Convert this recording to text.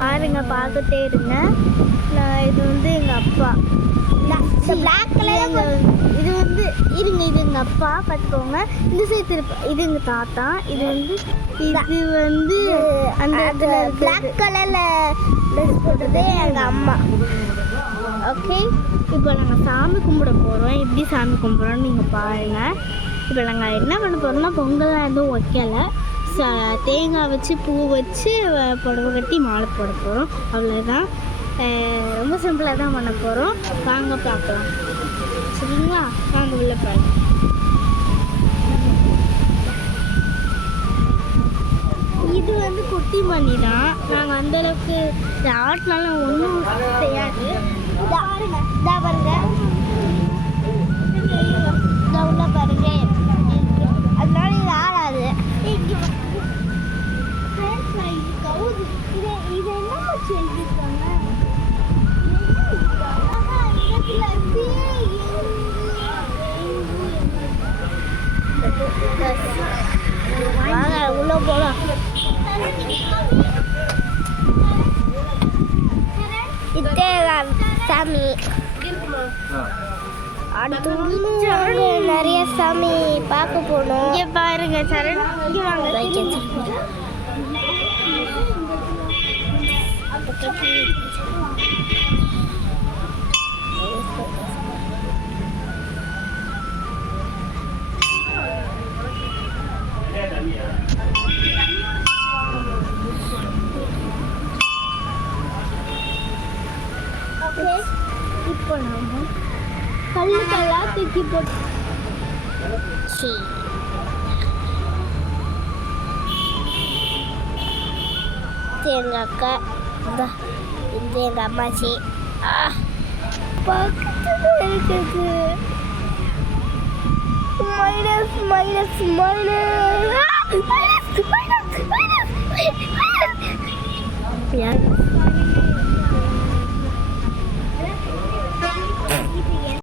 பாருங்க, பார்த்துட்டே இருங்க. இது வந்து எங்கள் அப்பா. பிளாக் கலர் இது வந்து இருங்க, இது எங்கள் அப்பா பார்த்துக்கோங்க. இந்த சைடு திருப்ப இது எங்கள் தாத்தா. இது வந்து அந்த பிளாக் கலரில் ட்ரெஸ் போடுறது எங்கள் அம்மா. ஓகே, இப்போ நாங்கள் சாமி கும்பிட போகிறோம். எப்படி சாமி கும்பிட்றோன்னு நீங்கள் பாருங்கள். இப்போ நாங்கள் என்ன பண்ண போகிறோம்னா, பொங்கல்லாம் எதுவும் வைக்கலை. தேங்காய் வச்சு பூ வச்சு புடவை கட்டி மாலை போட போகிறோம். அவ்வளோதான். ரொம்ப சிம்பிளாக தான் பண்ண போகிறோம். வாங்க பார்க்கலாம். சரிங்களா? வாங்க உள்ள பாருங்க. இது வந்து குட்டி மணி தான். நாங்கள் அந்தளவுக்கு ஆட்டினால ஒன்றும் செய்யாது. பாருங்க, உள்ள பாருங்க. அதனால இது ஆடாது. இது என்ன செஞ்சுருக்காங்க? உள்ள போலாம். சாமி அடுத்து நிறைய சாமி பார்க்க போனோம். இங்கே பாருங்க சரண், இங்கே வாங்க. இப்போ நாம கல்லெல்லாம் தூக்கி போட்டு எங்க அக்கா, இந்த எங்க அம்மாச்சி பக்கத்துல இருக்குது. Minus minus minus